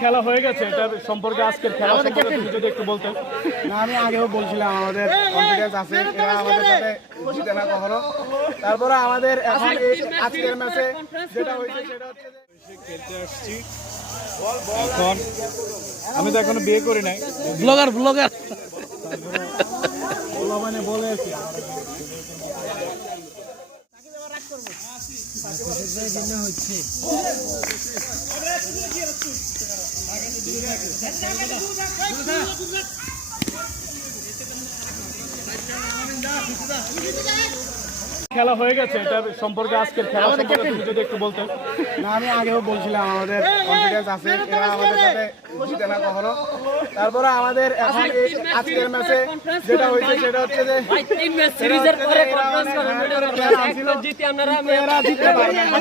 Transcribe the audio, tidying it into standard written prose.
খেলা হয়ে গেছে, এটা সম্পর্কে আজকের খেলা সম্পর্কে তুমি যদি একটু বলতেন। না, আমি আগেও বলছিলাম আমাদের কনফিডেন্স আছে, এরা আমাদের সাথে জিতে না কখনো। তারপরে আমাদের এখন আজকের ম্যাচে যেটা হয়েছে সেটা হচ্ছে যে খেলতে আসছি এখন। আমি তো এখনো বিয়ে করি নাই। ব্লগার মানে বলে আছি খেলা হয়ে গেছে, এটা সম্পর্কে আজকের খেলা সম্পর্কে তুমি যদি একটু বলতেন। না, আমি আগেও বলছিলাম আমাদের কনফিডেন্স আছে, এরা আমাদের সাথে জিতে না কখনো। তারপরে আমাদের এখন আজকের ম্যাচে যেটা হয়েছে সেটা হচ্ছে যে এরা জিততে পারবে না।